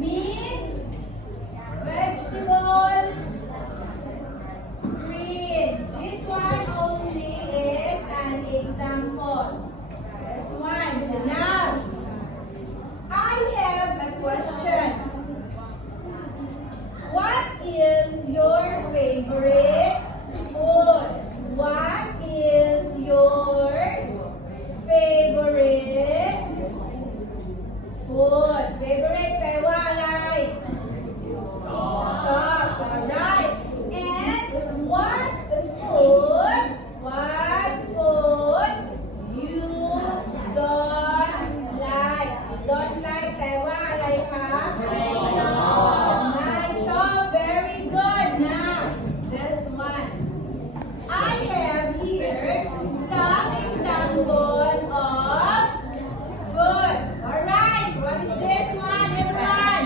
Meat, vegetable, green. This one only is an example. This one. So now, I have a question. What is your favorite food? What is your favorite food? Favorite แปลว่าอะไร Chop. Alright. And what food you don't like? You don't like แปลว่าอะไรคะ Nice job. Very good. Now, this one. I have here some example of foods. Alright, what is this one, everyone?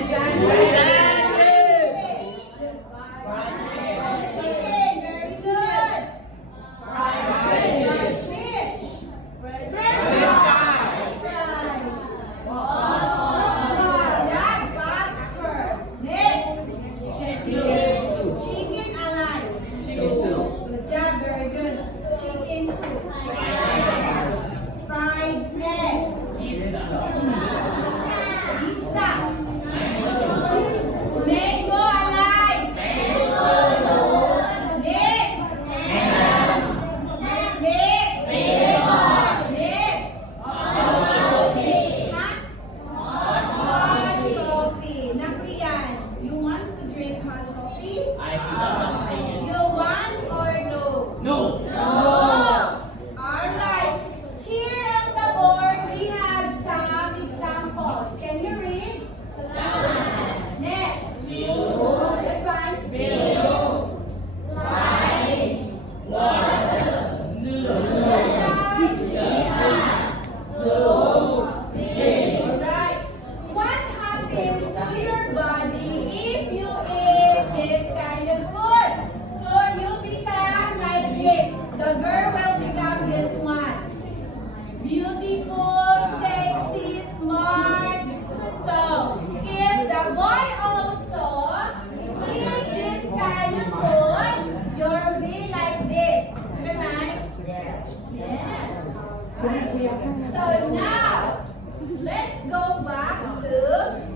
Chicken, very good. Fried fish. French fries. Jack butter. Next. Chicken alive. Good job, very good. Chicken soup. Fried egg. Pizza. Mango alive. Next. Hot coffee. นักเรียน you want to drink hot coffee? You want or no? No. No. Alright. Here on the board we have some examples. Can you read? Next. This one. Alright. What happens to your body if you eat this kind of food? So you become like this. The girl will become this one. Beautiful, sexy, smart. So if the boy also eat this kind of food, you'll be like this. Am I? Yes. So now, let's go back to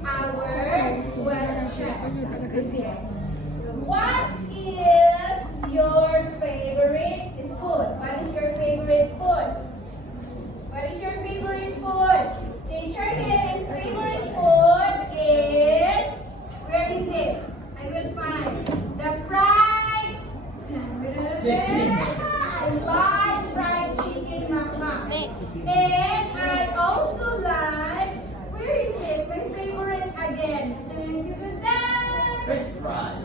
our question. What is your favorite food? What is your favorite food? What is your favorite food? Teacher, his favorite food is, where is it? I will find the fried Chicken. I like fried chicken, mama. And I also like, where is it? My favorite again. French fries.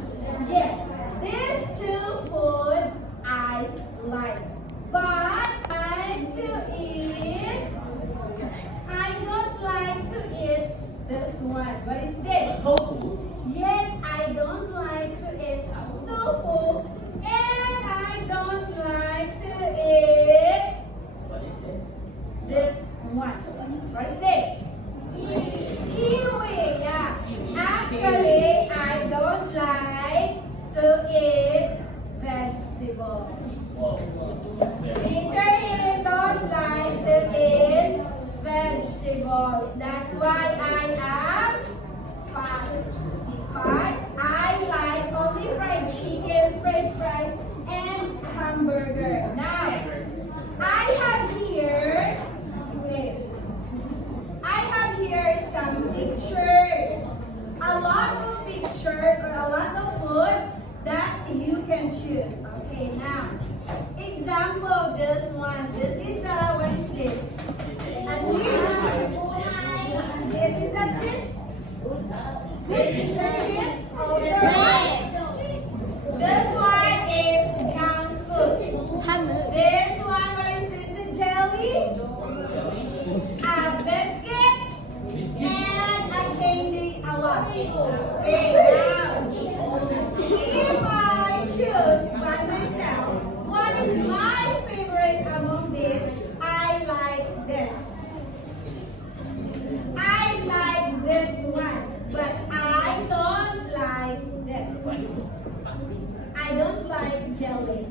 Yes, these two food I like. But I don't like to eat this one. What is this? Tofu. Yes, I don't like to eat tofu. And I don't like to eat What is it? this one. What is this? Kiwi, yeah. Actually, I don't like to eat vegetables. Whoa. Teacher, he don't like to eat vegetables. That's why I am fat. Because I like only fried chicken, french fries, and hamburger. Now, I have here, some pictures. A lot of pictures or a lot of food that you can choose. Okay, now, example, this one. This is what is this? A chips. This is a chips. This is a chips. This one is junk food. This one, what is this? The jelly? A biscuit and a candy a lot. Okay, now, if I choose by myself, what is my favorite among these? I like this. I like this one, but I jelly.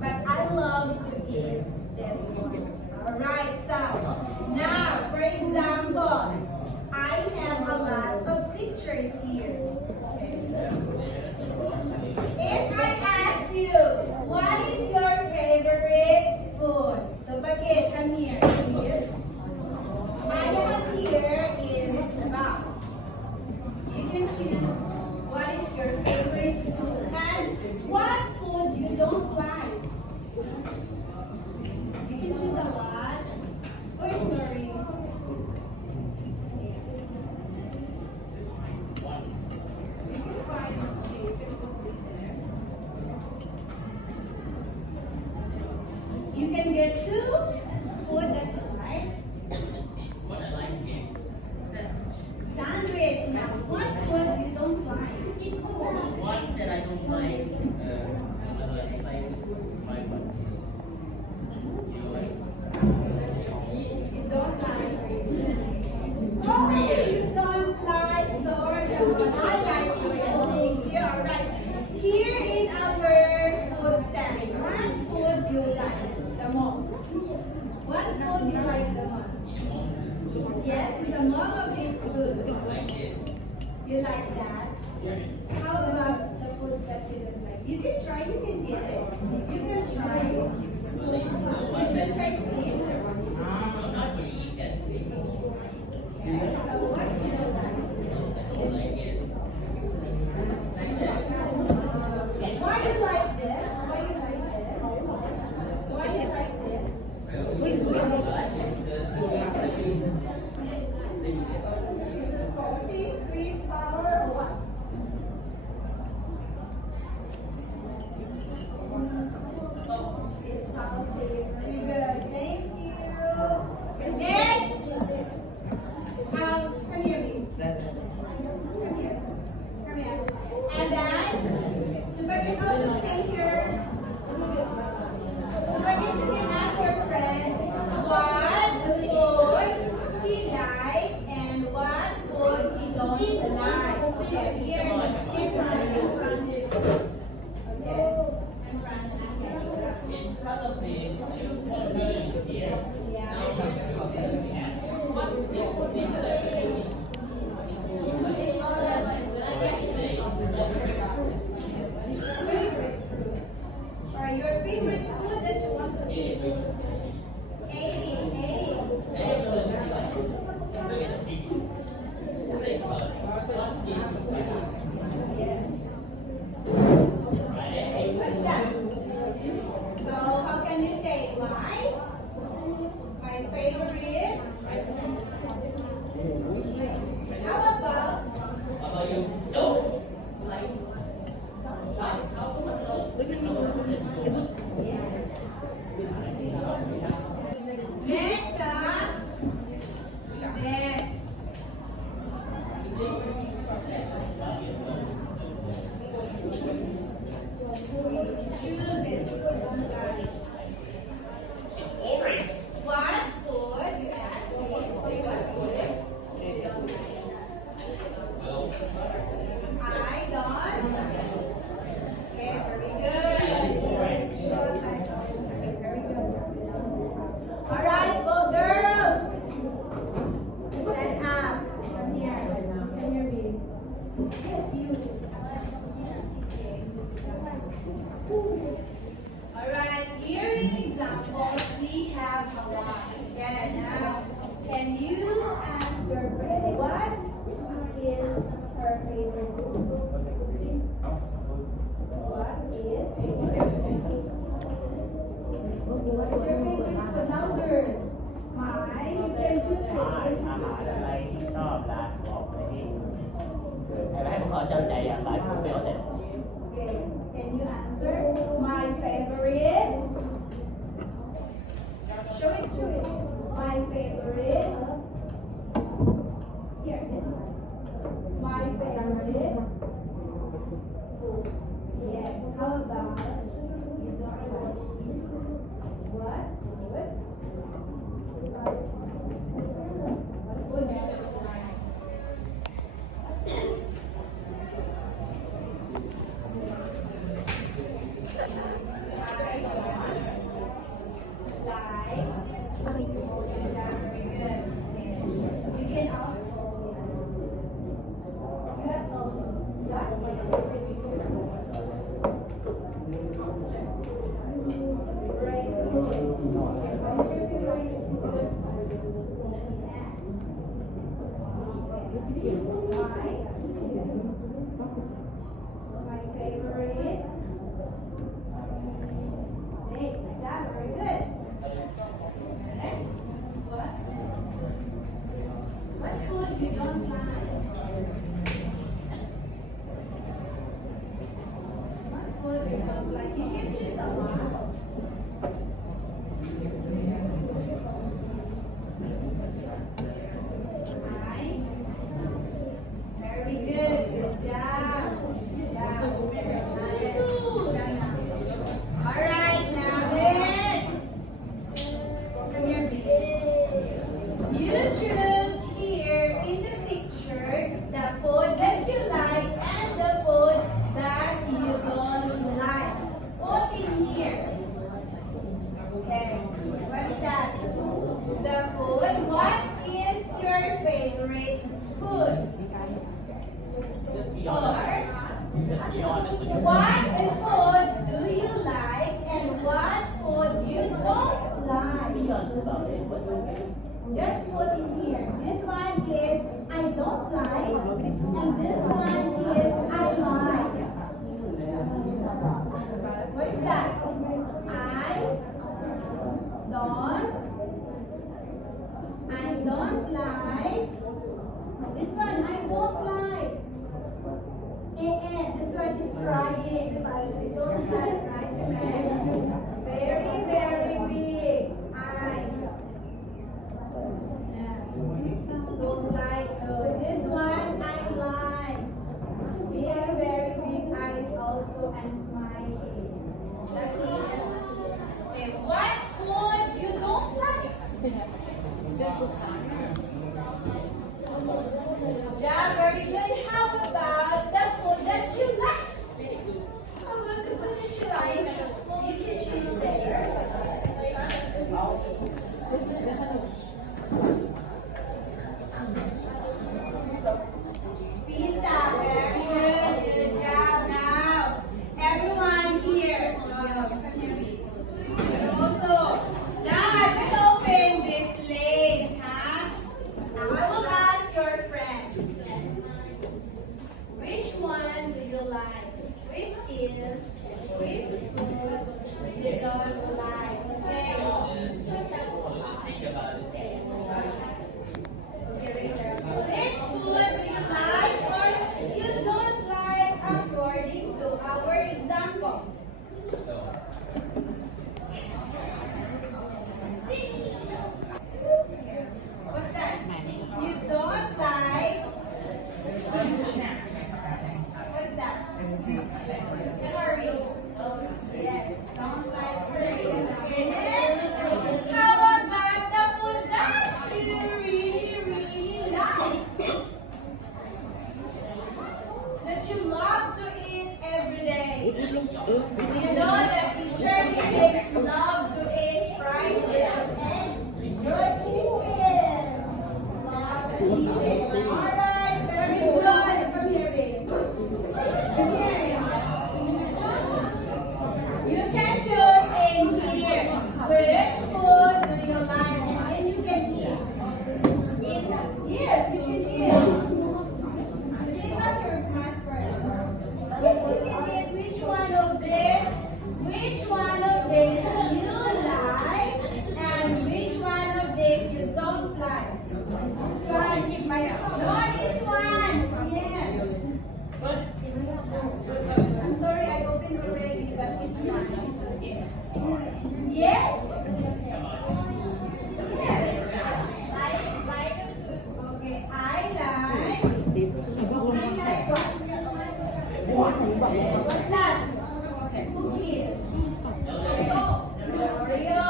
But I love to eat this one. Alright, so now, for example, I have a lot of pictures here. If I ask you, what is your favorite food? So, Bagay, come here, please. I have here in the box. You can choose what is your favorite food and what food you don't like. You can choose a lot. Oh, sorry. You can find you can put it there. You can get two food that you like. What I like is Sandwich. Now, what food you don't like? one that I don't like. Like my one. You like? You don't like. Oh, you don't like Dorian. I like Dorian. Thank you. All right. Here in our food stand, what food you like the most? What food you like the most? Yes, it's among of this food. Like this. You like that? Yes. How about the foods that you don't like? You can try, you can get it. You can try. You can try to eat it. I'm not going to eat that. Yeah. So what you don't like? Like this. Like that. Why you like this? Why you like this? Why you like this? Is it salty, sweet, sour, or what? It's salty. Very good. Thank you. And next, come here, me. Come here. Come here. And then, so if I can also stay here. So if I can, you can ask your friend what food he likes and what food he don't like. Okay, here in front. Okay, in front. In front of me, choose one good here. Yeah. Now I'm going to ask you, what is the food that you like? Favorite food. Or your favorite food that you want to eat. 80. Yes. What's that? So how can you say why? My favorite. How about How about you? No. Like. next up? Next. Choose it. It's orange. What food? You ask me. What food? Well, I don't. Okay, very good. Very good. All right, both girls. Stand up. Come here. Come here, baby. Yes, you. All right, here in examples, we have a lot. Okay, now, can you ask your friend what is her favorite food? What is your favorite food? Louder. Mine, you can choose อาหารอะไรที่ชอบล่ะบอกไปดิให้ให้พวกเขาเจ้าใจอ่ะสายผมเดียวแต่ Okay, can you answer? My favorite. Show it. My favorite. Here, this one. My favorite food. Yes. How about you don't like what food? What food do you like? My favorite. Great, yeah, very good. Next, what food you don't like? What food you don't like? You can choose a lot. Hi. Very good. Good job. Good job. All right, now then. Come here, baby. You choose here in the picture the food that you like and the food that you don't like. Put in here. Okay. What is that? The food. What is your favorite food? Just be honest. Just be honest with yourself. What food do you like and what food you don't like? Be honest about it. Just put in here. This one is I don't like and this one is I like. What is that? I don't like. This one I don't like. And this one is crying. Don't like, right? Very, very big eyes. Don't like. This one I like. Very, very big eyes also and smiling. That's it. Okay, what food you don't like? Yeah, very good. How about the food that you like? How about the food that you like? You can choose there. Pizza, very good. Good job now. Everyone here. Also, now I will open this lace, huh? Now I will ask your friend. Which one do you like? Which food you don't like? Okay. Think about it. Which food do you like or you don't like according to our examples? What's that? You don't like. What's that? Curry. Yes, don't like curry. Okay. How about the food that you really, really like? That you love to eat every day. You know that teacher kids love to eat fried chicken and your chicken. Love chicken. Alright, very good. Come here, baby. Come here. You can choose in here. Which food do you like? And then you can eat. Yes, you can eat. You got your mask first. Yes, you can eat. Which one of this? Which one of this you like? And which one of this you don't like? So I give my no, this one. Yes. I'm sorry, I opened already, but it's fine. It's okay. Yes. Yes. Okay, I like what? What's that? Cookies. Oreo.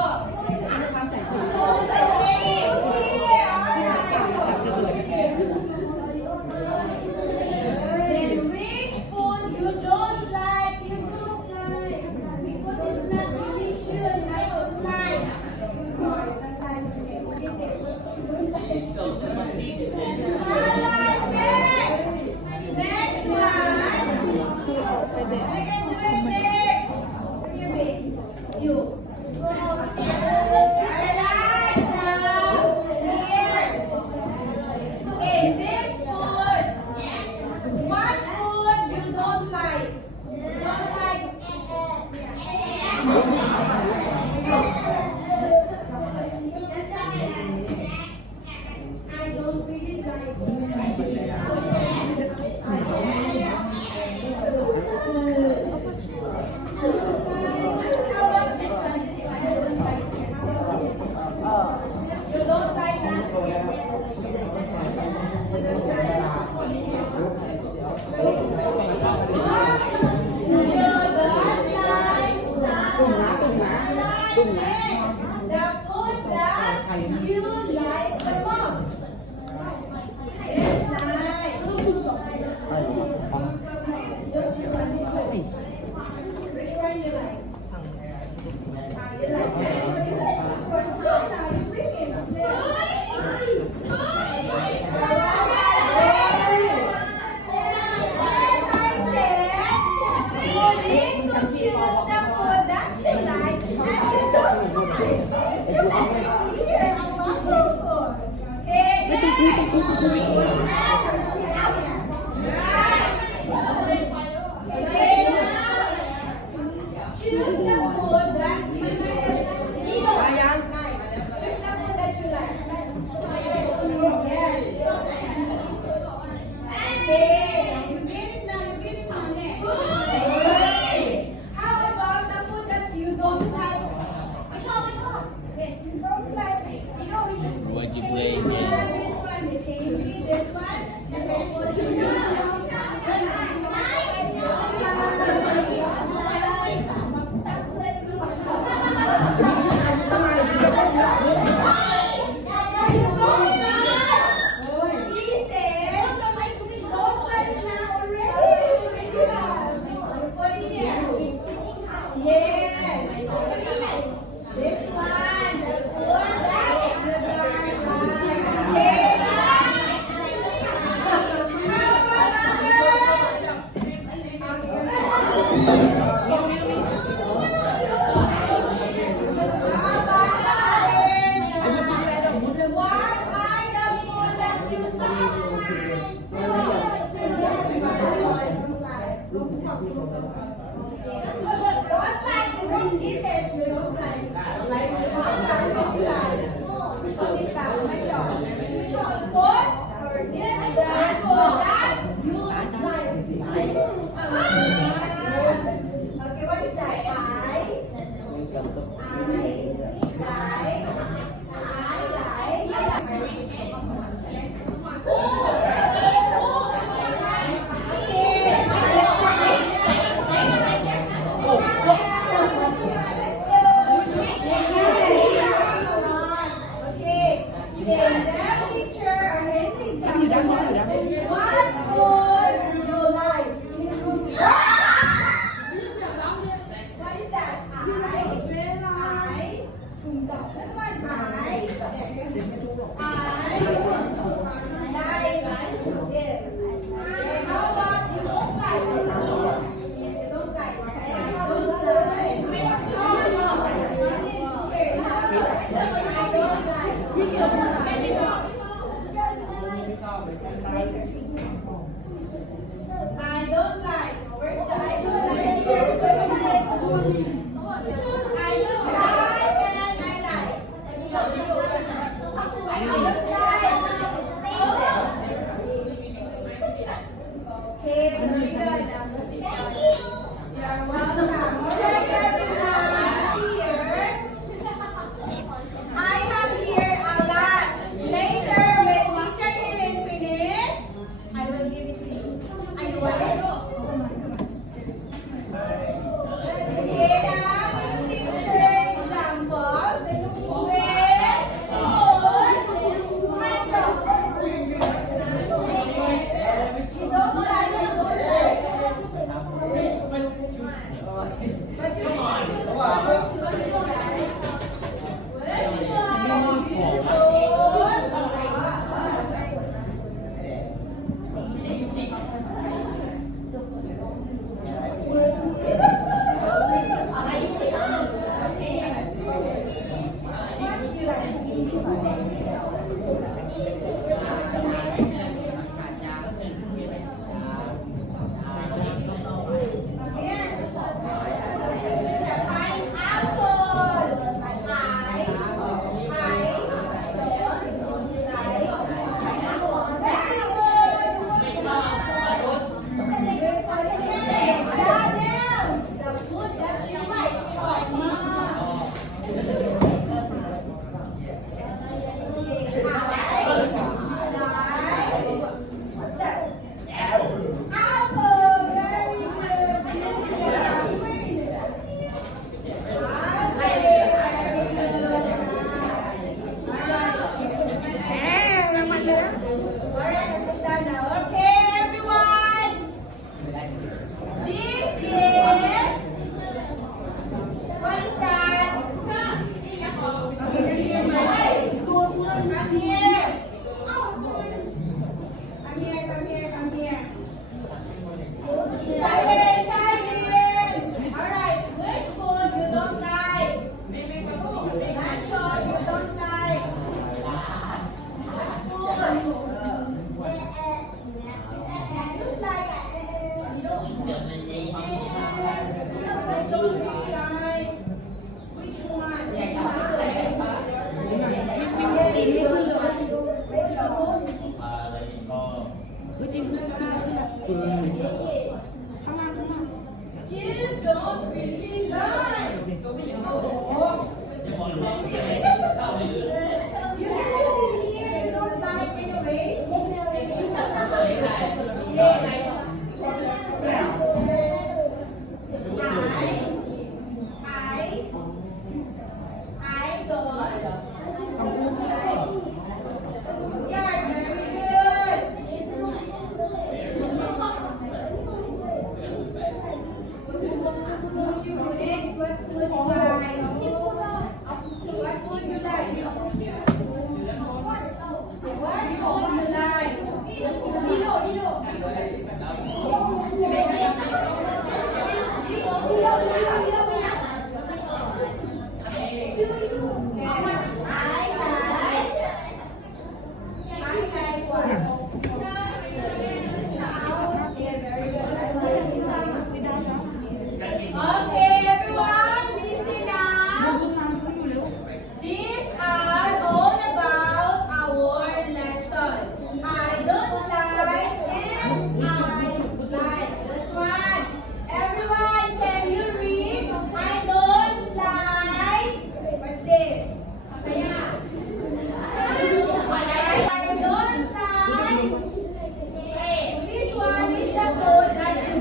Then which food you don't like? You don't like because it's not delicious. I don't like. Alright, next one. I can do it next. You. Alright, now. What would you like?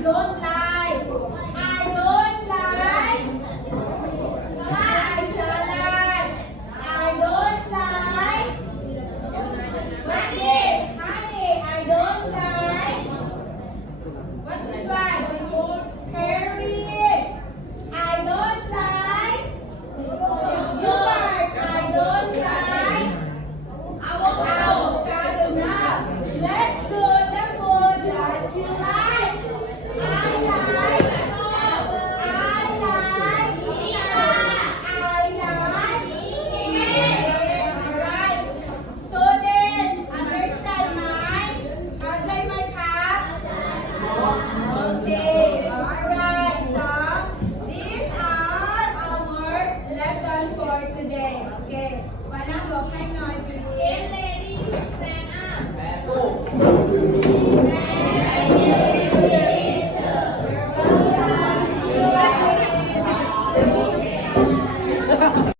don't